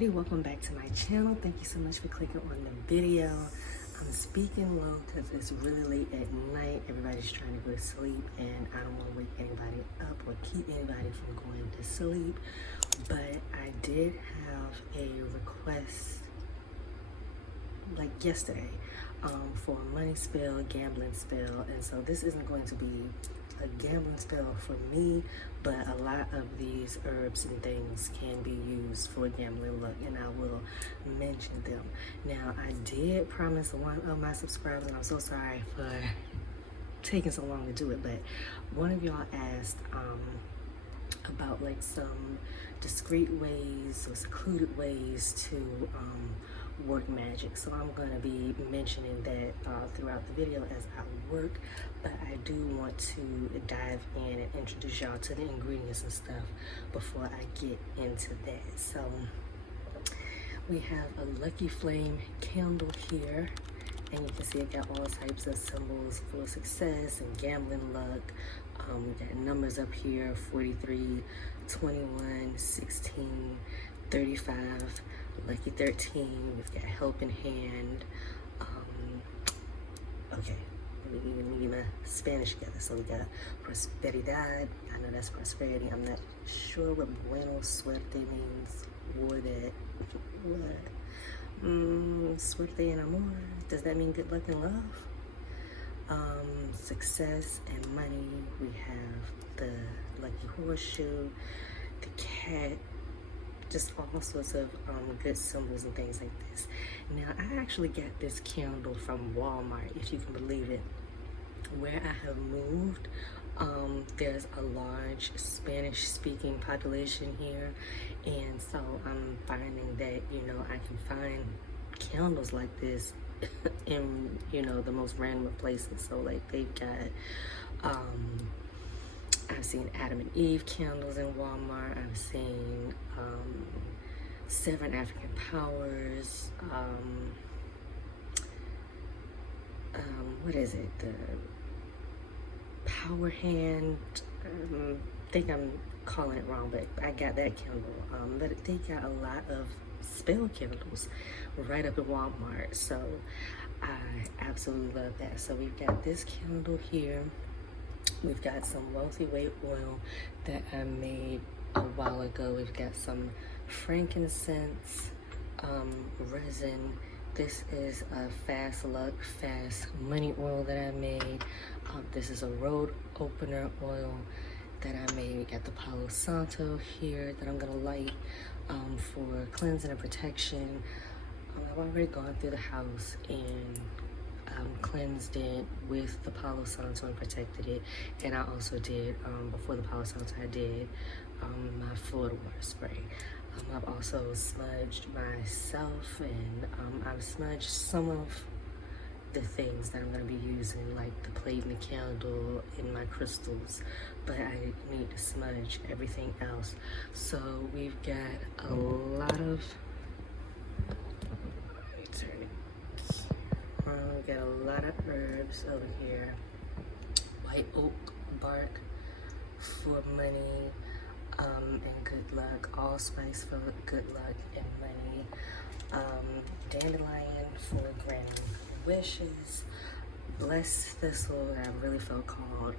everybody, welcome back to my channel. Thank you so much for clicking on the video. I'm speaking low because it's really late at night. Everybody's trying to go to sleep and I don't want to wake anybody up or keep anybody from going to sleep. But I did have a request like yesterday for a money spill, gambling spill, and so this isn't going to be a gambling spill for me, but a lot of these herbs and things can be used for gambling luck, and I will mention them. Now, I did promise one of my subscribers, and I'm so sorry for taking so long to do it, but one of y'all asked about like some discreet ways or secluded ways to work magic. So I'm going to be mentioning that throughout the video as I work, but I do want to dive in and introduce y'all to the ingredients and stuff before I get into that. So we have a Lucky Flame candle here, and you can see it got all types of symbols for success and gambling luck. We got numbers up here: 43, 21, 16, 35, lucky 13. We've got helping hand. Okay, let me get my Spanish together. So we got prosperidad. I know that's prosperity. I'm not sure what bueno suerte means. Or that what? Suerte en amor. Does that mean good luck and love? Success and money. We have the lucky horseshoe, the cat, just all sorts of good symbols and things like this. Now, I actually got this candle from Walmart, if you can believe it. Where I have moved, there's a large Spanish-speaking population here, and so I'm finding that, you know, I can find candles like this in, you know, the most random of places. So like they've got I've seen Adam and Eve candles in Walmart. I've seen 7 African Powers. What is it? The Power Hand. I think I'm calling it wrong, but I got that candle. But they got a lot of spell candles right up at Walmart. So I absolutely love that. So we've got this candle here. We've got some Wealthy Weight oil that I made a while ago. We've got some frankincense, resin. This is a Fast Luck, Fast Money oil that I made. This is a road opener oil that I made. We got the Palo Santo here that I'm gonna light for cleansing and protection. I've already gone through the house and cleansed it with the Palo Santo and protected it, and I also did before the Palo Santo I did my Florida water spray. I've also smudged myself, and I've smudged some of the things that I'm going to be using, like the plate and the candle and my crystals, but I need to smudge everything else. So we've got a lot of we got a lot of herbs over here. White oak bark for money and good luck. Allspice for good luck and money. Dandelion for granting wishes. Blessed thistle, I really felt called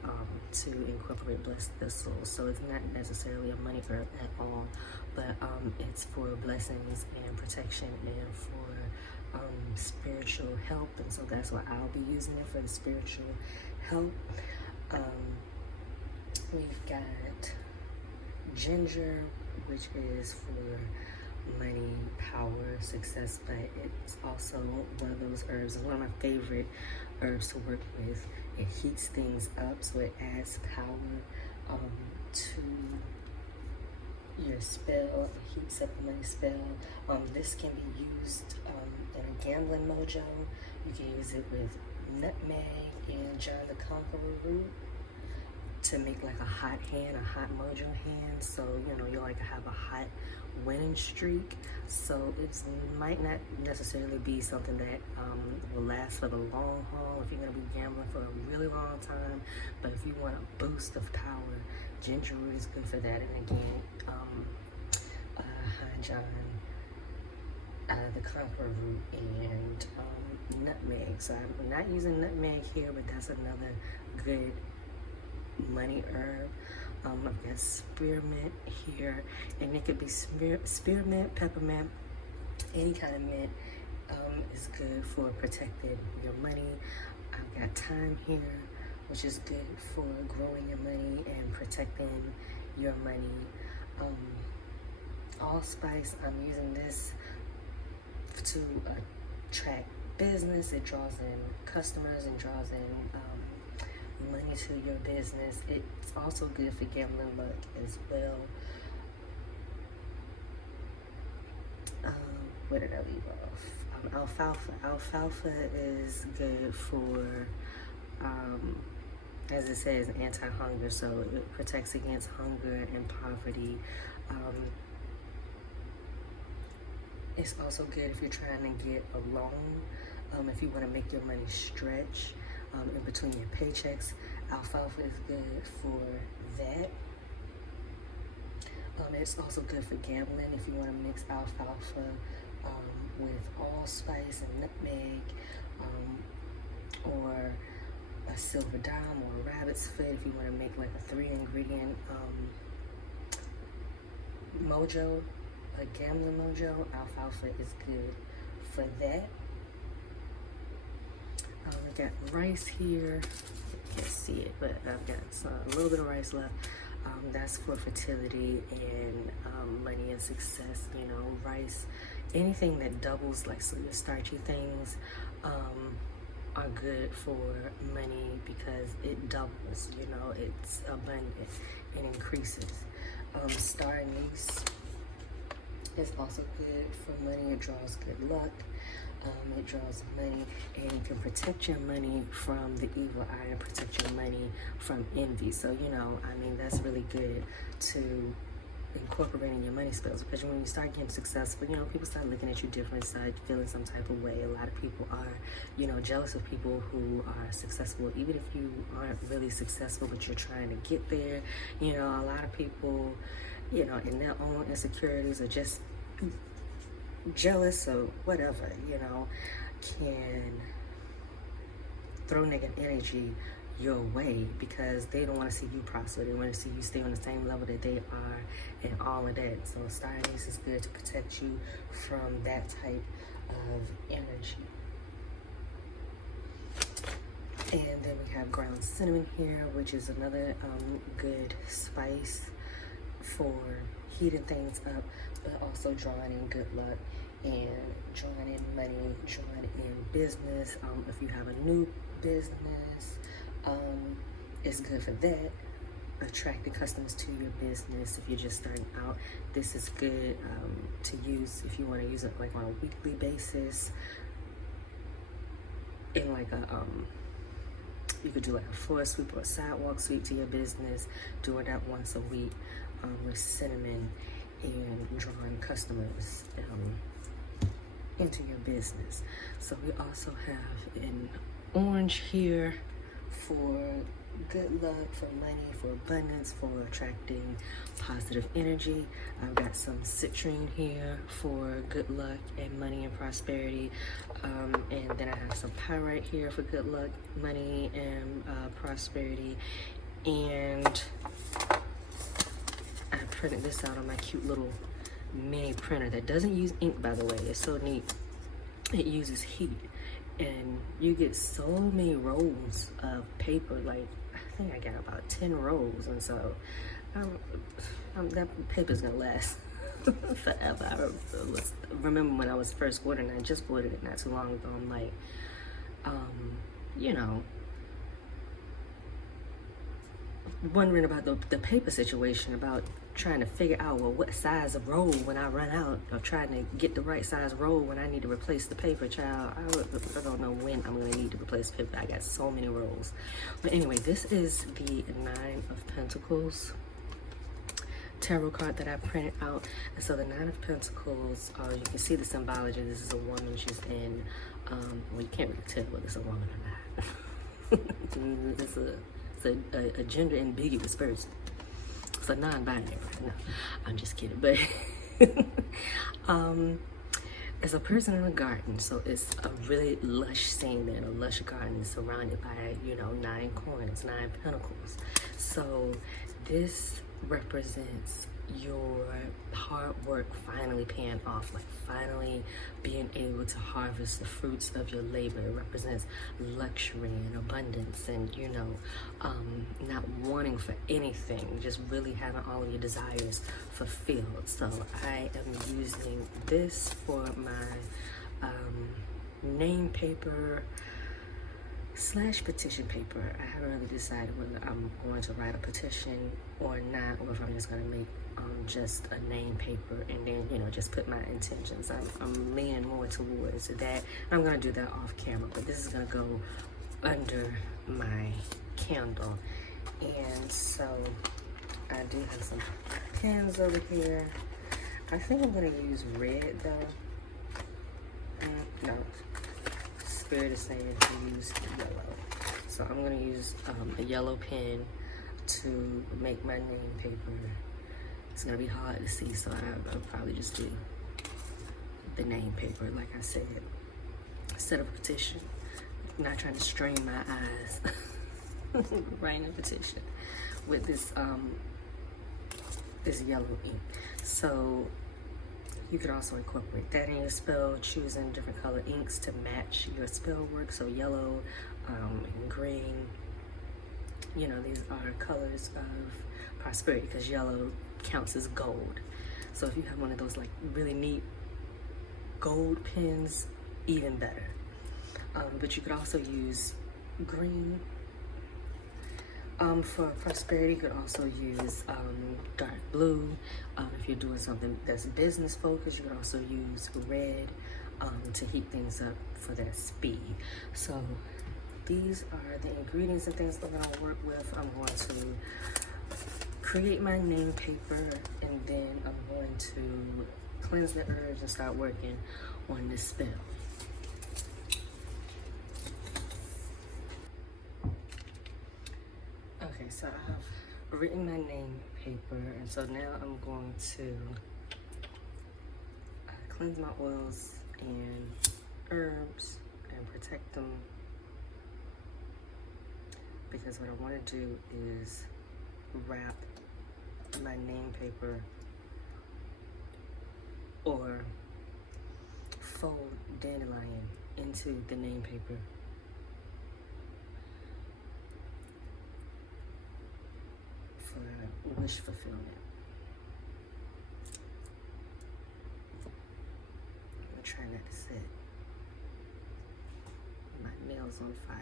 to incorporate blessed thistle. So it's not necessarily a money herb at all, but it's for blessings and protection and for spiritual help, and so that's why I'll be using it, for the spiritual help. We've got ginger, which is for money, power, success, but it's also one of those herbs, and one of my favorite herbs to work with. It heats things up, so it adds power to your spell. It heats up the money spell. This can be used in a gambling mojo. You can use it with nutmeg and John the Conqueror root to make like a hot hand, a hot mojo hand. So, you know, you like to have a hot winning streak. So it might not necessarily be something that will last for the long haul if you're going to be gambling for a really long time. But if you want a boost of power, ginger root is good for that. And again, John the conqueror root and nutmeg. So I'm not using nutmeg here, but that's another good money herb. I've got spearmint here, and it could be spearmint, peppermint, any kind of mint is good for protecting your money. I've got thyme here, which is good for growing your money and protecting your money. Allspice, I'm using this to attract business. It draws in customers and draws in money to your business. It's also good for gambling luck as well. Where did I leave off? Alfalfa. Alfalfa is good for, as it says, anti-hunger, so it protects against hunger and poverty. It's also good if you're trying to get a loan, if you want to make your money stretch in between your paychecks. Alfalfa is good for that. It's also good for gambling if you want to mix alfalfa with allspice and nutmeg, or a silver dime or a rabbit's foot if you want to make like a 3-ingredient mojo, a gambling mojo. Alfalfa is good for that. We got rice here. You can't see it, but I've got a little bit of rice left. That's for fertility and money and success. You know, rice, anything that doubles, like so your starchy things, are good for money because it doubles. You know, it's abundant and increases. Star anise is also good for money. It draws good luck. It draws money, and you can protect your money from the evil eye and protect your money from envy. So, you know, I mean, that's really good to incorporate in your money spells, because when you start getting successful, you know, people start looking at you different, start feeling some type of way. A lot of people are, you know, jealous of people who are successful, even if you aren't really successful, but you're trying to get there. You know, a lot of people, you know, in their own insecurities are just jealous or whatever, you know, can throw negative energy your way because they don't want to see you prosper. They want to see you stay on the same level that they are and all of that. So star anise is good to protect you from that type of energy. And then we have ground cinnamon here, which is another good spice for heating things up, but also drawing in good luck and drawing in money, drawing in business. If you have a new business, it's good for that. Attracting customers to your business. If you're just starting out, this is good to use if you want to use it like on a weekly basis. In like a you could do like a floor sweep or a sidewalk sweep to your business. Doing that once a week with cinnamon and drawing customers into your business. So we also have an orange here for good luck, for money, for abundance, for attracting positive energy. I've got some citrine here for good luck and money and prosperity. And then I have some pyrite here for good luck, money, and prosperity. And I printed this out on my cute little mini printer that doesn't use ink, by the way. It's so neat. It uses heat, and you get so many rolls of paper. Like, I think I got about 10 rolls, and so that paper's gonna last forever. I remember when I was first ordering, I just ordered it not too long ago. I'm like, you know, wondering about the paper situation, about trying to figure out, well, what size of roll when I run out, or trying to get the right size roll when I need to replace the paper. Child, I don't know when I'm going to need to replace paper. I got so many rolls. But anyway, this is the 9 of Pentacles tarot card that I printed out. And so the 9 of Pentacles, you can see the symbology. This is a woman. She's in, well, you can't really tell whether it's a woman or not. It's a gender ambiguous person. It's a non-binary. No, I'm just kidding. But It's a person in a garden, so it's a really lush scene there, a lush garden surrounded by, you know, 9 coins, 9 pentacles. So this represents your hard work finally paying off, like finally being able to harvest the fruits of your labor. It represents luxury and abundance and, you know, not wanting for anything, just really having all of your desires fulfilled. So I am using this for my name paper / petition paper. I haven't really decided whether I'm going to write a petition or not, or if I'm just going to make just a name paper and then, you know, just put my intentions. I'm leaning more towards that. I'm going to do that off camera, but this is going to go under my candle. And so I do have some pens over here. I think I'm going to use red though. No. Spirit is saying to use yellow. So I'm going to use a yellow pen to make my name paper. It's going to be hard to see, so I'll probably just do the name paper, like I said. Instead of a petition. I'm not trying to strain my eyes. Writing a petition with this this yellow ink. So you could also incorporate that in your spell, choosing different color inks to match your spell work. So yellow and green, you know, these are colors of prosperity because yellow counts as gold. So if you have one of those like really neat gold pens, even better. But you could also use green. For prosperity, you could also use dark blue. If you're doing something that's business focused, you could also use red to heat things up for that speed. So these are the ingredients and things that I'm going to work with. I'm going to create my name paper, and then I'm going to cleanse the herbs and start working on this spell. Okay, so I've written my name paper, and so now I'm going to cleanse my oils and herbs and protect them, because what I want to do is wrap my name paper or fold dandelion into the name paper for wish fulfillment. I'm gonna try not to set my nails on fire.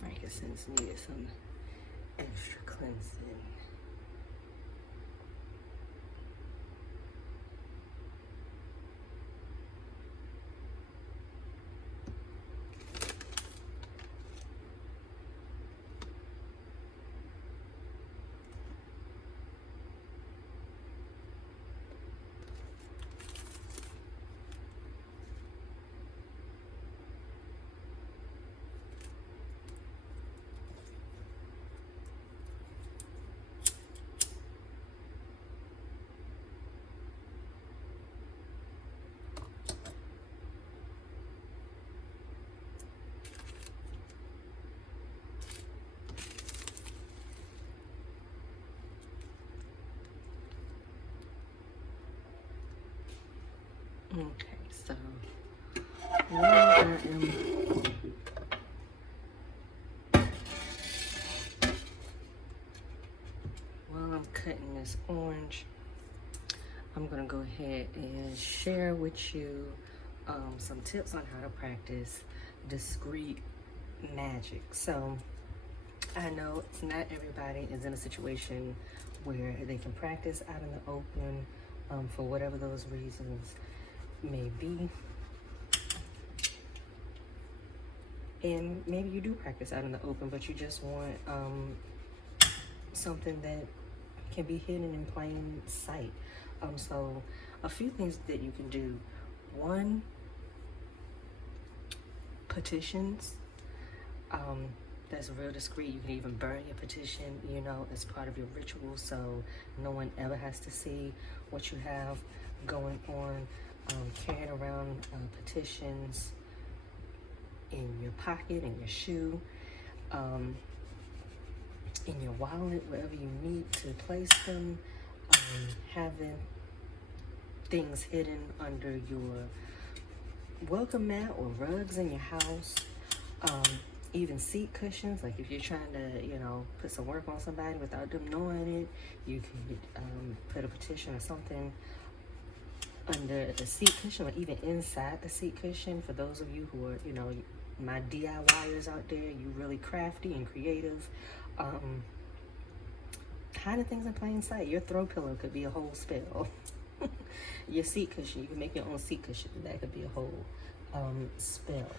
Frankincense needed some extra cleansing. Okay, so now I am cutting this orange, I'm gonna go ahead and share with you some tips on how to practice discreet magic. So I know not everybody is in a situation where they can practice out in the open for whatever those reasons may be. And maybe you do practice out in the open, but you just want something that can be hidden in plain sight. So a few things that you can do. One, petitions. That's real discreet. You can even burn your petition, you know, as part of your ritual, so no one ever has to see what you have going on. Carrying around petitions in your pocket, in your shoe, in your wallet, wherever you need to place them. Having things hidden under your welcome mat or rugs in your house. Even seat cushions, like if you're trying to, you know, put some work on somebody without them knowing it, you could put a petition or something under the seat cushion, or even inside the seat cushion. For those of you who are, you know, my DIYers out there, you really crafty and creative. Hiding things in plain sight. Your throw pillow could be a whole spell. Your seat cushion, you can make your own seat cushion. That could be a whole spell.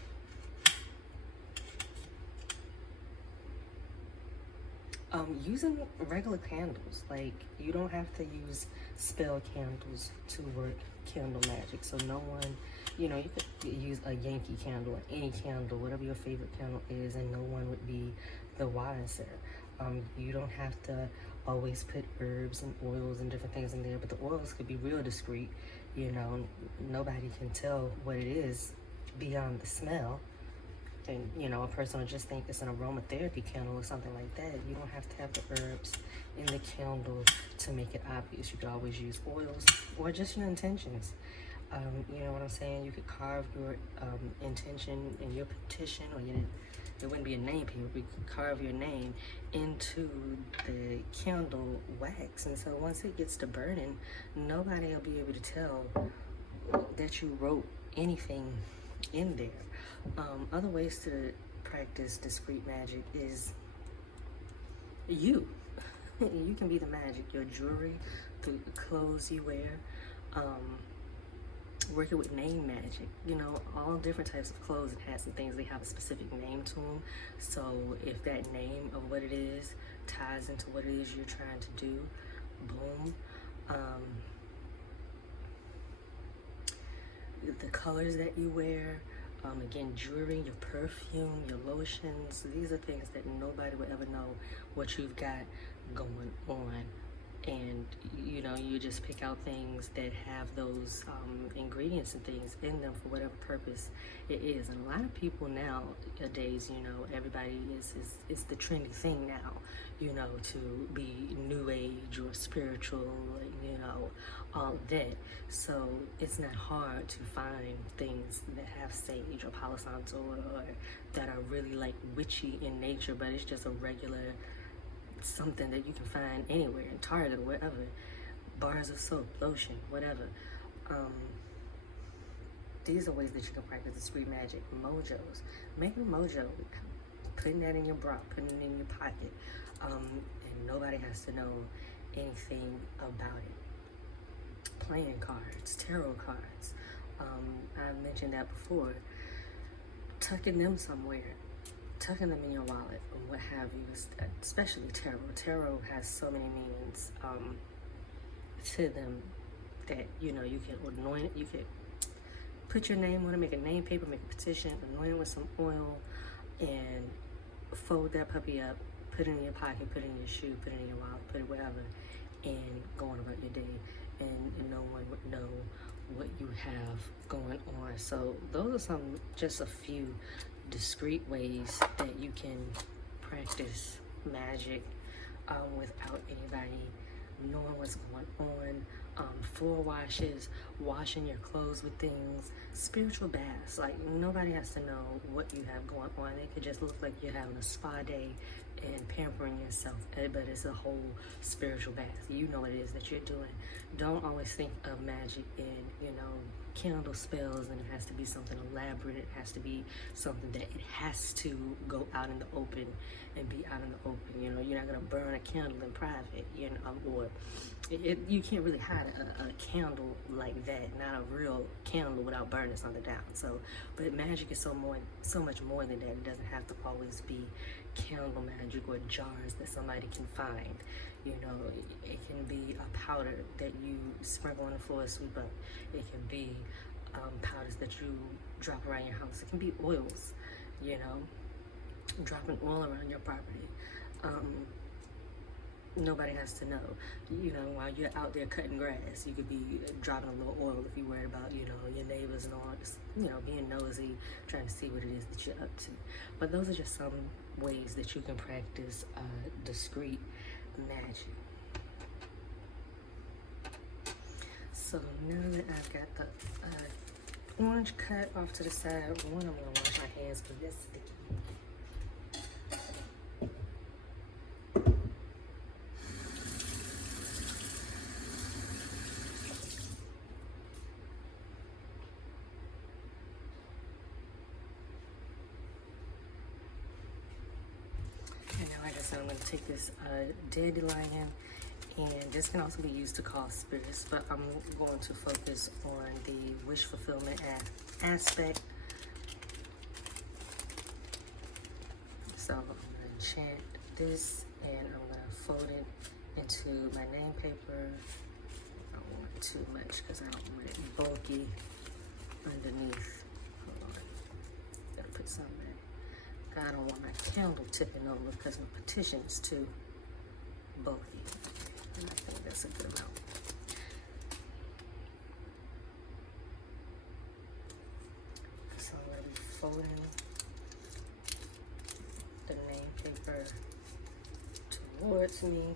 Using regular candles, like you don't have to use spell candles to work candle magic. So no one, you know, you could use a Yankee candle or any candle, whatever your favorite candle is, and no one would be the wiser. You don't have to always put herbs and oils and different things in there, but the oils could be real discreet. You know, nobody can tell what it is beyond the smell. And, you know, a person would just think it's an aromatherapy candle or something like that. You don't have to have the herbs in the candle to make it obvious. You could always use oils or just your intentions. You know what I'm saying? You could carve your intention and your petition, or it wouldn't be a name paper, but you could carve your name into the candle wax. And so once it gets to burning, nobody will be able to tell that you wrote anything in there. Other ways to practice discreet magic is you. You can be the magic. Your jewelry, the clothes you wear, working with name magic. You know, all different types of clothes and hats and things, they have a specific name to them. So if that name of what it is ties into what it is you're trying to do, boom. The colors that you wear, again, jewelry, your perfume, your lotions, these are things that nobody will ever know what you've got going on. And, you know, you just pick out things that have those ingredients and things in them for whatever purpose it is. And a lot of people nowadays, you know, everybody it's the trendy thing now, you know, to be new age or spiritual, you know, all of that. So it's not hard to find things that have sage or Palo Santo or that are really like witchy in nature, but it's just a regular something that you can find anywhere, in Target or wherever, bars of soap, lotion, whatever. These are ways that you can practice discreet magic. Mojos, making a mojo, putting that in your bra, putting it in your pocket, and nobody has to know anything about it. Playing cards, tarot cards, I mentioned that before. Tucking them somewhere, tucking them in your wallet or what have you, especially tarot. Tarot has so many meanings to them that, you know, you can anoint it, you could put your name on it, make a name paper, make a petition, anoint it with some oil, and fold that puppy up, put it in your pocket, put it in your shoe, put it in your wallet, put it wherever, and go on about your day, and no one would know what you have going on. So those are just a few discreet ways that you can practice magic without anybody knowing what's going on. Floor washes, washing your clothes with things, spiritual baths. Like, nobody has to know what you have going on. It could just look like you're having a spa day and pampering yourself, but it's a whole spiritual bath. You know what it is that you're doing. Don't always think of magic in, you know, candle spells and it has to be something elaborate. It has to be something that it has to go out in the open and be out in the open. You know, you're not gonna burn a candle in private, you know, or you can't really hide a candle like that, not a real candle without burning something down. So, but magic is so much more than that. It doesn't have to always be candle magic or jars that somebody can find. You know, it can be a powder that you sprinkle on the floor and sweep up. It can be powders that you drop around your house. It can be oils, you know, dropping oil around your property. Nobody has to know. You know, while you're out there cutting grass, you could be dropping a little oil if you're worried about, you know, your neighbors and all, just, you know, being nosy, trying to see what it is that you're up to. But those are just some ways that you can practice discreet magic. So now that I've got the orange cut off to the side, one, I'm gonna wash my hands because it's sticky. And now, like I said, I'm going to take this dandelion, and this can also be used to call spirits, but I'm going to focus on the wish fulfillment aspect. So I'm going to enchant this, and I'm going to fold it into my name paper. I don't want too much because I don't want it bulky underneath. Hold on. Gotta put some in. I don't want my candle tipping over because my petition is too bulky. And I think that's a good amount. So I'm going to be folding the name paper towards me.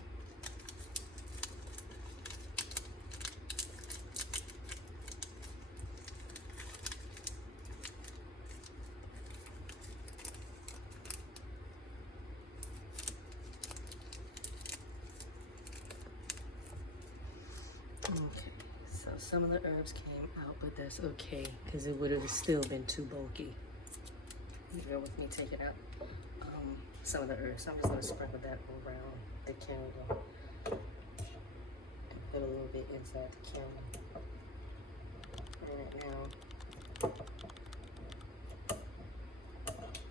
Okay, so some of the herbs came out, but that's okay because it would have still been too bulky. Bear with me, take it out. Some of the herbs. So I'm just going to sprinkle that around the candle and put a little bit inside the candle. Right now,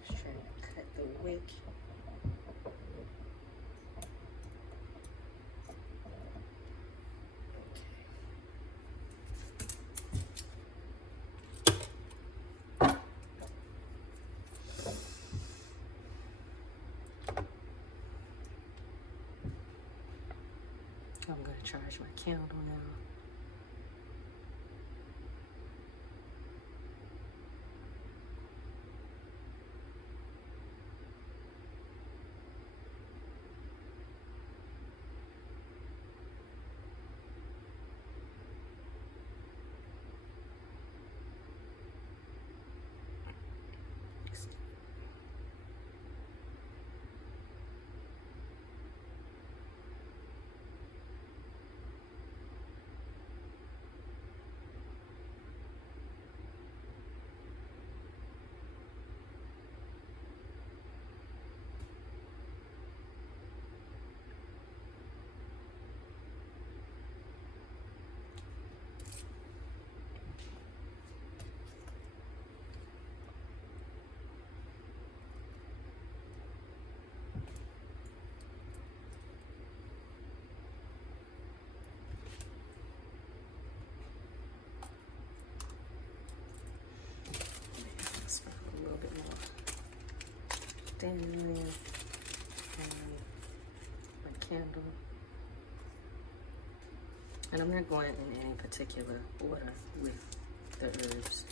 just trying to cut the wick. I'm going to charge my candle now. Dandelion and my candle. And I'm not going in any particular order with the herbs.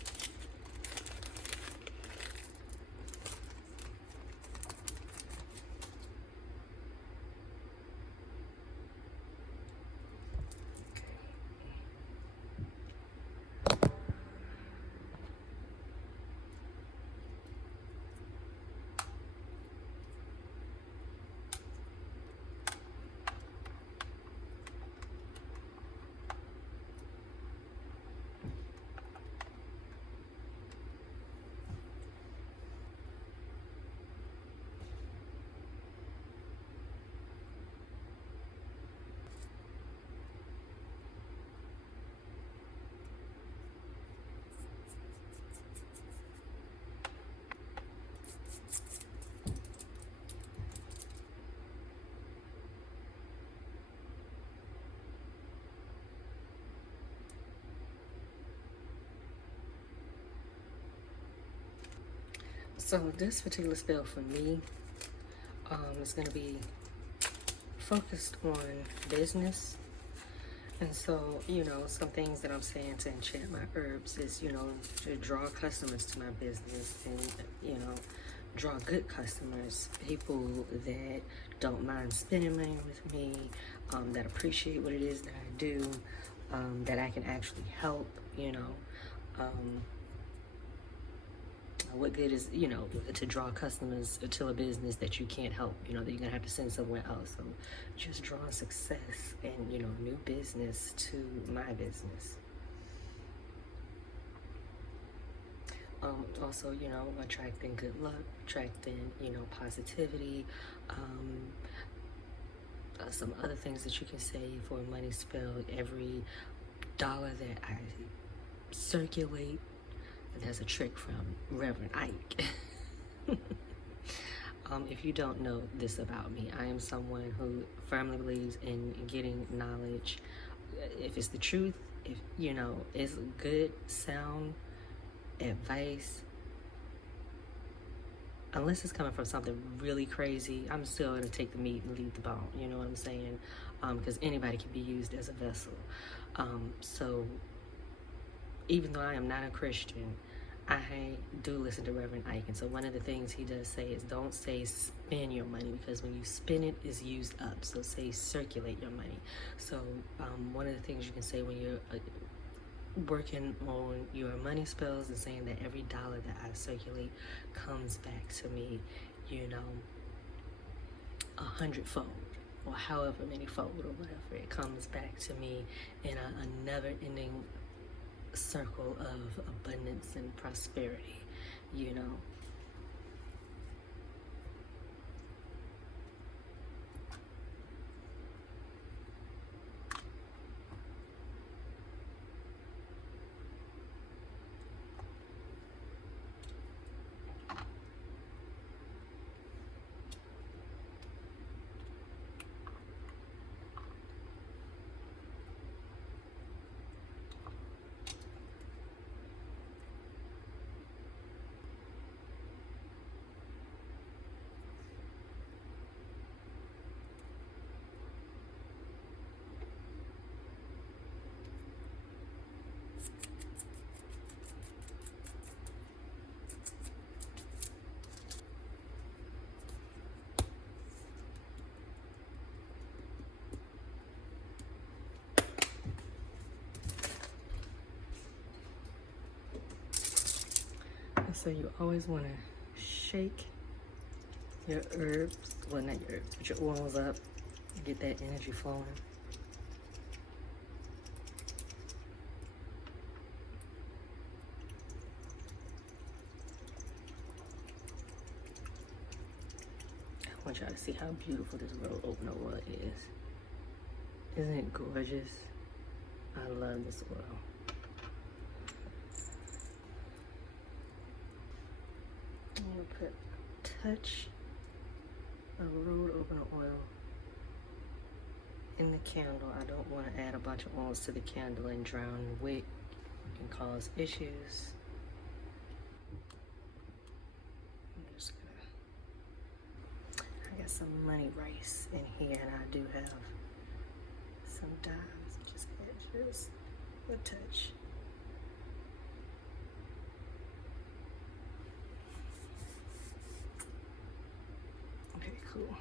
So this particular spell for me is going to be focused on business. And so, you know, some things that I'm saying to enchant my herbs is, you know, to draw customers to my business and, you know, draw good customers, people that don't mind spending money with me, that appreciate what it is that I do, that I can actually help, you know. What good is, you know, to draw customers to a business that you can't help, you know, that you're gonna have to send somewhere else. So just drawing success and, you know, new business to my business. Also, you know, attracting good luck, attracting, you know, positivity, some other things that you can say for a money spell. Every dollar that I circulate, and that's a trick from Reverend Ike. If you don't know this about me, I am someone who firmly believes in getting knowledge. If it's the truth, if, you know, it's good, sound advice, unless it's coming from something really crazy, I'm still going to take the meat and leave the bone. You know what I'm saying? Because anybody can be used as a vessel. So even though I am not a Christian, I do listen to Reverend Ike. And so one of the things he does say is don't say spend your money, because when you spend it, it's used up. So say circulate your money. So one of the things you can say when you're working on your money spells is saying that every dollar that I circulate comes back to me, you know, 100-fold, or however many fold, or whatever. It comes back to me in a never-ending circle of abundance and prosperity, you know. So you always want to shake your herbs, well, not your herbs, but your oils up, get that energy flowing. I want y'all to see how beautiful this rose opener oil is. Isn't it gorgeous? I love this oil. I'm gonna put a touch of road opener oil in the candle. I don't want to add a bunch of oils to the candle and drown the wick and cause issues. I'm just gonna, I got some money rice in here, and I do have some dimes. Just add just a touch. Cool.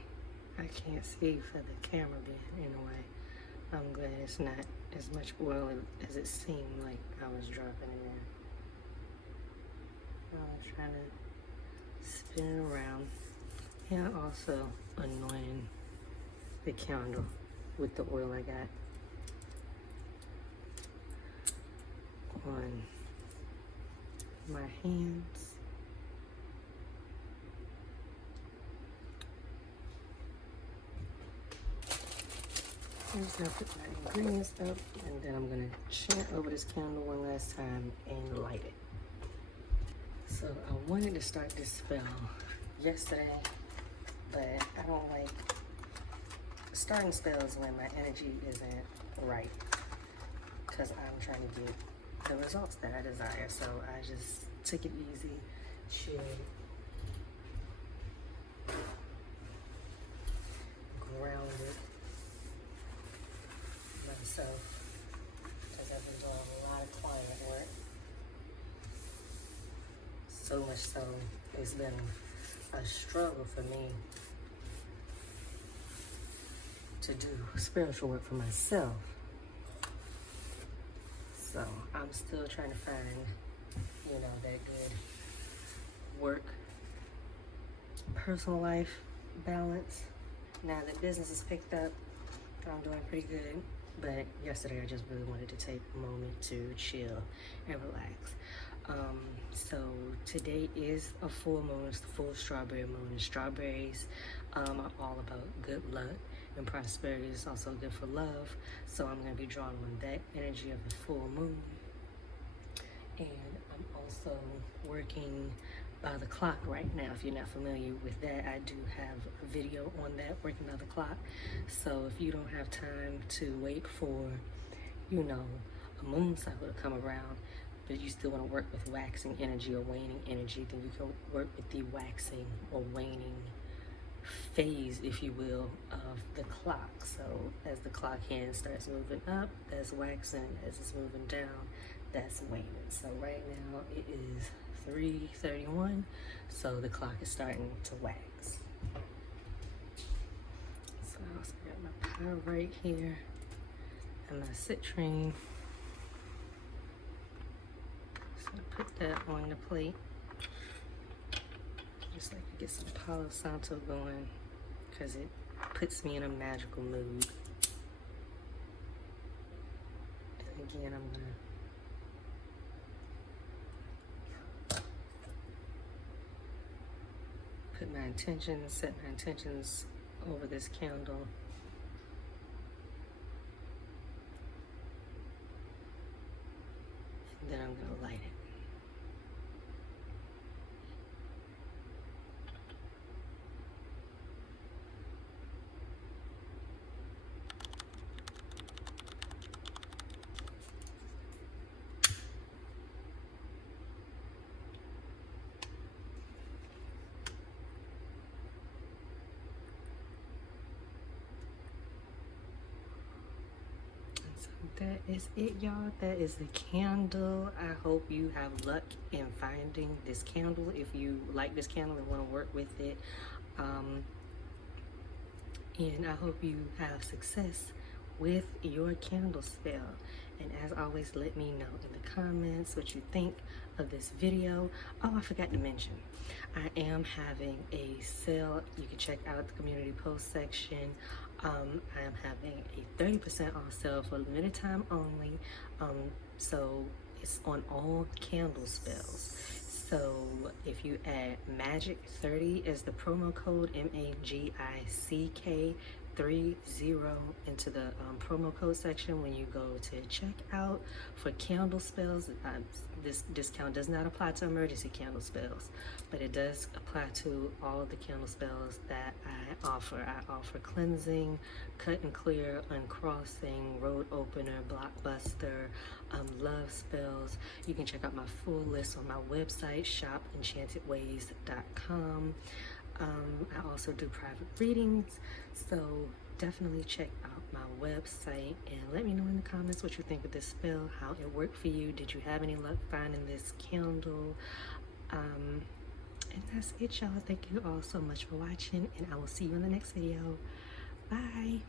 I can't see for the camera being in the way. I'm glad it's not as much oil as it seemed like I was dropping it in. I'm trying to spin it around, and also anointing the candle with the oil I got on my hands. I'm just gonna put my ingredients up, and then I'm gonna chant over this candle one last time and light it. So I wanted to start this spell yesterday, but I don't like starting spells when my energy isn't right, because I'm trying to get the results that I desire. So I just took it easy, chilled, myself because I've been doing a lot of client work. So much so, it's been a struggle for me to do spiritual work for myself. So I'm still trying to find, that good work, personal life balance. Now that business is picked up, I'm doing pretty good. But yesterday I just really wanted to take a moment to chill and relax. So today is a full moon. It's the full strawberry moon. And strawberries are all about good luck and prosperity. It's also good for love. So I'm going to be drawing on that energy of the full moon. And I'm also working by the clock right now. If you're not familiar with that, I do have a video on that, working by the clock. So if you don't have time to wait for, a moon cycle to come around, but you still want to work with waxing energy or waning energy, then you can work with the waxing or waning phase, if you will, of the clock. So as the clock hand starts moving up, that's waxing. As it's moving down, that's waning. So right now it is 3:31, so the clock is starting to wax. So I also got my pyrite here and my citrine. So I put that on the plate, just like to get some Palo Santo going, because it puts me in a magical mood. And again, I'm gonna put my intentions, set my intentions over this candle. And then I'm gonna light it. That is it, y'all. That is the candle. I hope you have luck in finding this candle. If you like this candle and want to work with it, and I hope you have success with your candle spell. And as always, let me know in the comments what you think of this video. Oh, I forgot to mention, I am having a sale. You can check out the community post section. I am having a 30% off sale for limited time only. So it's on all candle spells. So if you add magick30 as the promo code, MAGICK 30 into the promo code section when you go to checkout for candle spells. This discount does not apply to emergency candle spells, but it does apply to all of the candle spells that I offer. I offer cleansing, cut and clear, uncrossing, road opener, blockbuster, love spells. You can check out my full list on my website, shopenchantedways.com. I also do private readings, so definitely check out my website and let me know in the comments what you think of this spell, how it worked for you. Did you have any luck finding this candle? And that's it, y'all. Thank you all so much for watching, and I will see you in the next video. Bye.